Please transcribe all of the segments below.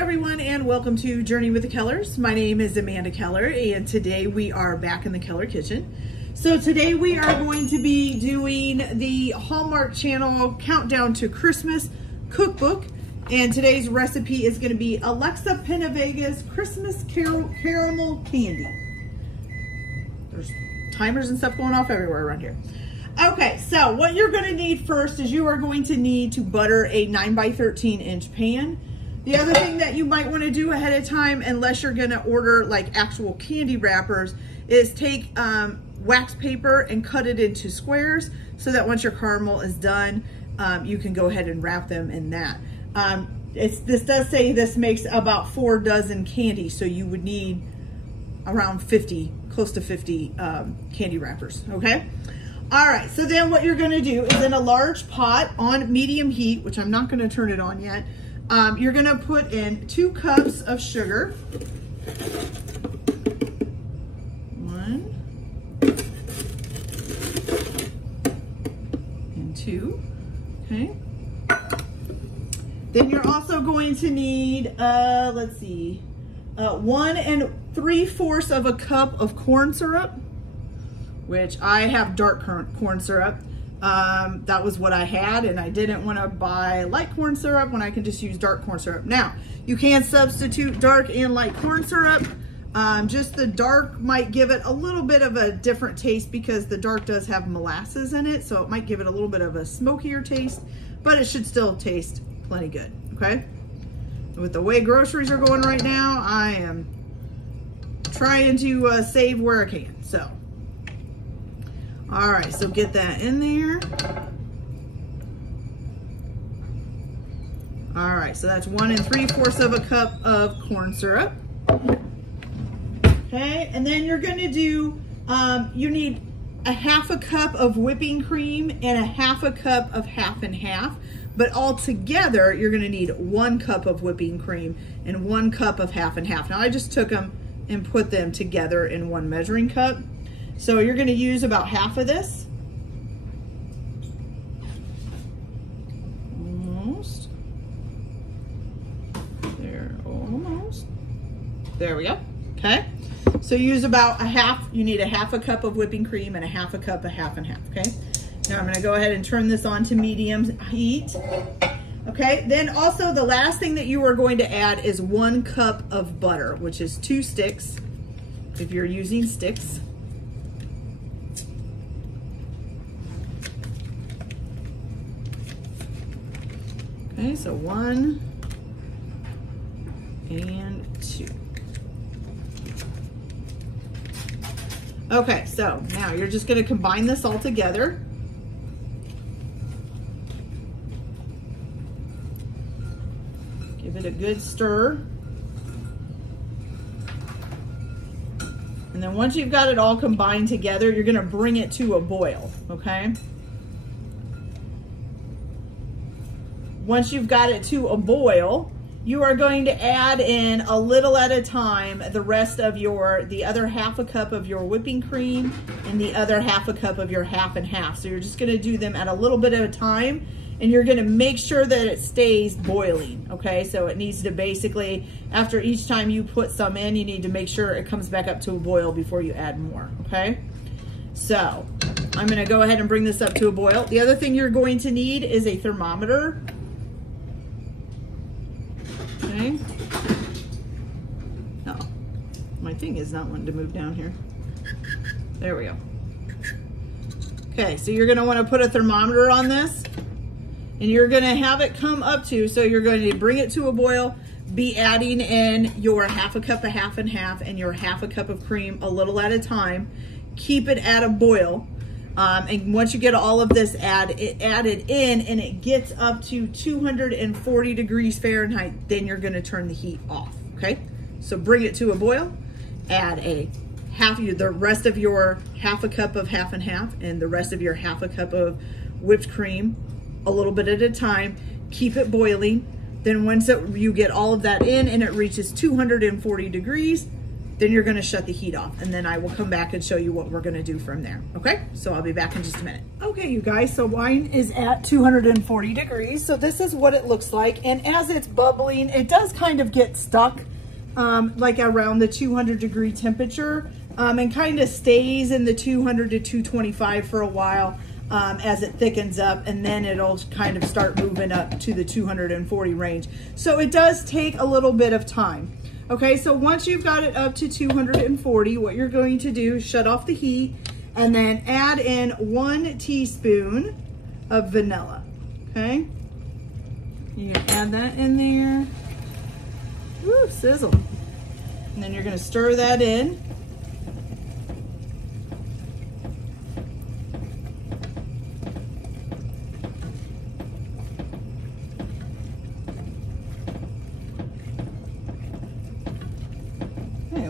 everyone, and welcome to Journey with the Kellers. My name is Amanda Keller, and today we are back in the Keller kitchen. So today we are going to be doing the Hallmark Channel Countdown to Christmas cookbook, and today's recipe is going to be Alexa Penavega's Christmas Caramel Candy. There's timers and stuff going off everywhere around here. Okay, so what you're going to need first is you are going to need to butter a 9 by 13 inch pan. The other thing that you might want to do ahead of time, unless you're going to order like actual candy wrappers, is take wax paper and cut it into squares so that once your caramel is done, you can go ahead and wrap them in that. This does say this makes about 4 dozen candy, so you would need around 50, close to 50 candy wrappers, okay? All right, so then what you're gonna do is in a large pot on medium heat, which I'm not gonna turn it on yet, you're gonna put in 2 cups of sugar. 1 and 2, okay? Then you're also going to need, 1 3/4 of a cup of corn syrup, which I have dark corn syrup. That was what I had, and I didn't want to buy light corn syrup when I can just use dark corn syrup. Now, you can substitute dark and light corn syrup. Just the dark might give it a little bit of a different taste because the dark does have molasses in it, so it might give it a little bit of a smokier taste, but it should still taste plenty good, okay? With the way groceries are going right now, I am trying to save where I can, so. All right, so get that in there. All right, so that's 1 3/4 of a cup of corn syrup. Okay, and then you're gonna do, you need a 1/2 cup of whipping cream and a 1/2 cup of half and half, but all together, you're gonna need 1 cup of whipping cream and 1 cup of half and half. Now, I just took them and put them together in 1 measuring cup. So you're gonna use about half of this. Almost. There, almost. There we go, okay? So use about you need a 1/2 cup of whipping cream and a 1/2 cup of half and half, okay? Now I'm gonna go ahead and turn this on to medium heat. Okay, then also the last thing that you are going to add is 1 cup of butter, which is 2 sticks, if you're using sticks. Okay, so 1 and 2. Okay, so now you're just gonna combine this all together. Give it a good stir. And then once you've got it all combined together, you're gonna bring it to a boil, okay? Once you've got it to a boil, you are going to add in a little at a time the rest of the other 1/2 cup of your whipping cream and the other 1/2 cup of your half and half. So you're just gonna do them at a little bit at a time, and you're gonna make sure that it stays boiling, okay? So it needs to basically, after each time you put some in, you need to make sure it comes back up to a boil before you add more, okay? So I'm gonna go ahead and bring this up to a boil. The other thing you're going to need is a thermometer. Okay. Oh, my thing is not wanting to move down here. There we go. Okay, so you're gonna wanna put a thermometer on this, and you're gonna have it come up to, so you're going to bring it to a boil, be adding in your 1/2 cup of half and half and your 1/2 cup of cream a little at a time. Keep it at a boil. And once you get all of this added in and it gets up to 240 degrees Fahrenheit, then you're gonna turn the heat off, okay? So bring it to a boil, add the rest of your 1/2 cup of half and half and the rest of your 1/2 cup of whipped cream, a little bit at a time, keep it boiling. Then once you get all of that in and it reaches 240 degrees, then you're gonna shut the heat off, and then I will come back and show you what we're gonna do from there, okay? So I'll be back in just a minute. Okay, you guys, so mine is at 240 degrees. So this is what it looks like. And as it's bubbling, it does kind of get stuck like around the 200 degree temperature and kind of stays in the 200 to 225 for a while as it thickens up, and then it'll kind of start moving up to the 240 range. So it does take a little bit of time. Okay, so once you've got it up to 240, what you're going to do is shut off the heat and then add in 1 teaspoon of vanilla, okay? You add that in there. Woo, sizzle. And then you're gonna stir that in.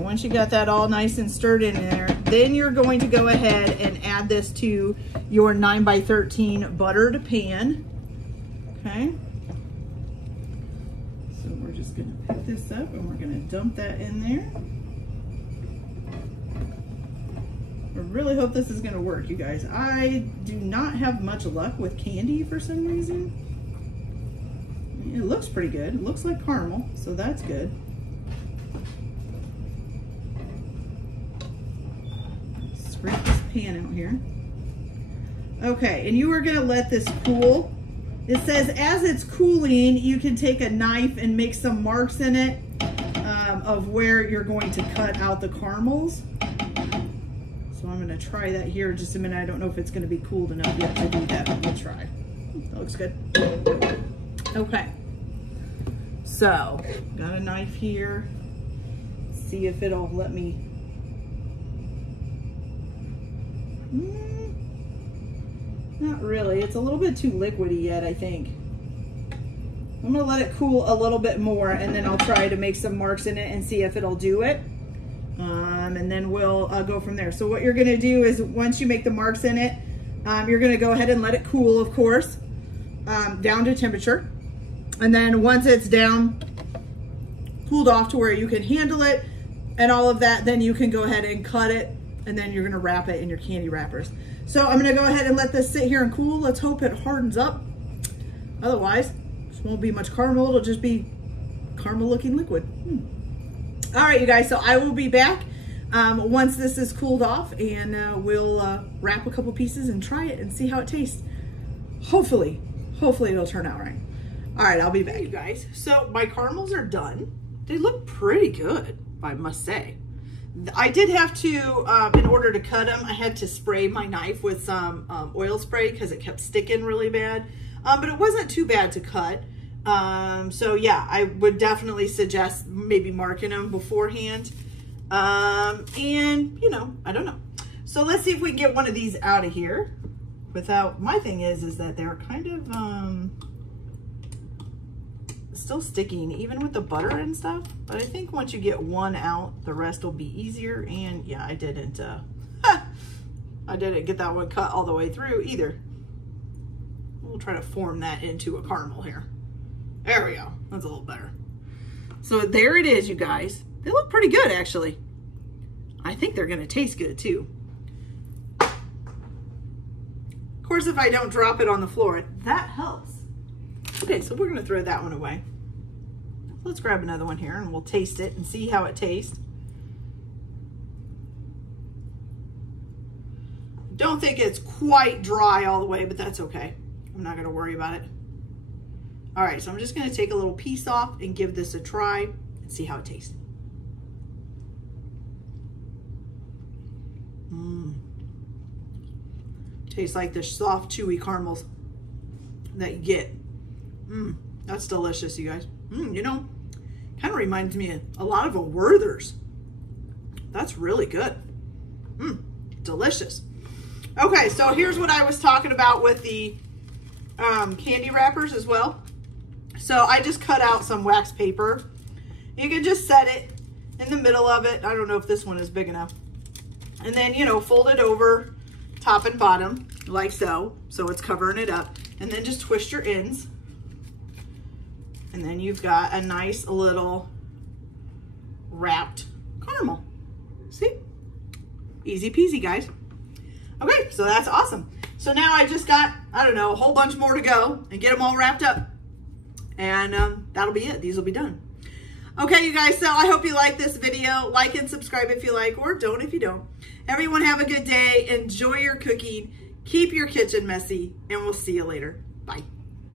Once you got that all nice and stirred in there, then you're going to go ahead and add this to your 9x13 buttered pan. Okay. So we're just going to pick this up and we're going to dump that in there. I really hope this is going to work, you guys. I do not have much luck with candy for some reason. It looks pretty good. It looks like caramel, so that's good. Scrape this pan out here. Okay, and you are gonna let this cool. It says as it's cooling, you can take a knife and make some marks in it of where you're going to cut out the caramels. So I'm gonna try that here in just a minute. I don't know if it's gonna be cooled enough yet to do that, but we'll try. That looks good. Okay, so got a knife here. Let's see if it'll let me. Not really. It's a little bit too liquidy yet, I think. I'm gonna let it cool a little bit more, and then I'll try to make some marks in it and see if it'll do it. And then we'll go from there. So what you're gonna do is once you make the marks in it, you're gonna go ahead and let it cool, of course, down to temperature. And then once it's down, cooled off to where you can handle it and all of that, then you can go ahead and cut it, and then you're gonna wrap it in your candy wrappers. So I'm gonna go ahead and let this sit here and cool. Let's hope it hardens up. Otherwise, this won't be much caramel. It'll just be caramel looking liquid. All right, you guys, so I will be back once this is cooled off, and we'll wrap a couple pieces and try it and see how it tastes. Hopefully it'll turn out right. All right, I'll be back, you guys. So my caramels are done. They look pretty good, I must say. I did have to, in order to cut them, I had to spray my knife with some oil spray because it kept sticking really bad. But it wasn't too bad to cut. So yeah, I would definitely suggest maybe marking them beforehand. And you know, I don't know. So let's see if we can get one of these out of here without, my thing is that they're kind of, still sticking even with the butter and stuff, but I think once you get one out, the rest will be easier. And yeah, I didn't get that one cut all the way through either. We'll try to form that into a caramel here. There we go. That's a little better. So there it is, you guys. They look pretty good, actually. I think they're gonna taste good too. Of course, if I don't drop it on the floor, that helps. Okay, so we're gonna throw that one away. Let's grab another one here and we'll taste it and see how it tastes. Don't think it's quite dry all the way, but that's okay. I'm not gonna worry about it. All right, so I'm just gonna take a little piece off and give this a try and see how it tastes. Tastes like the soft, chewy caramels that you get. That's delicious, you guys. You know, kind of reminds me a lot of a Werther's. That's really good. Delicious. Okay, so here's what I was talking about with the candy wrappers as well. So I just cut out some wax paper. You can just set it in the middle of it. I don't know if this one is big enough. And then, you know, fold it over top and bottom like so. So it's covering it up. And then just twist your ends. And then you've got a nice little wrapped caramel. See? Easy peasy, guys. Okay, so that's awesome. So now I just got, I don't know, a whole bunch more to go and get them all wrapped up. And that'll be it. These will be done. Okay, you guys, so I hope you like this video. Like and subscribe if you like, or don't if you don't. Everyone have a good day. Enjoy your cooking. Keep your kitchen messy, and we'll see you later. Bye.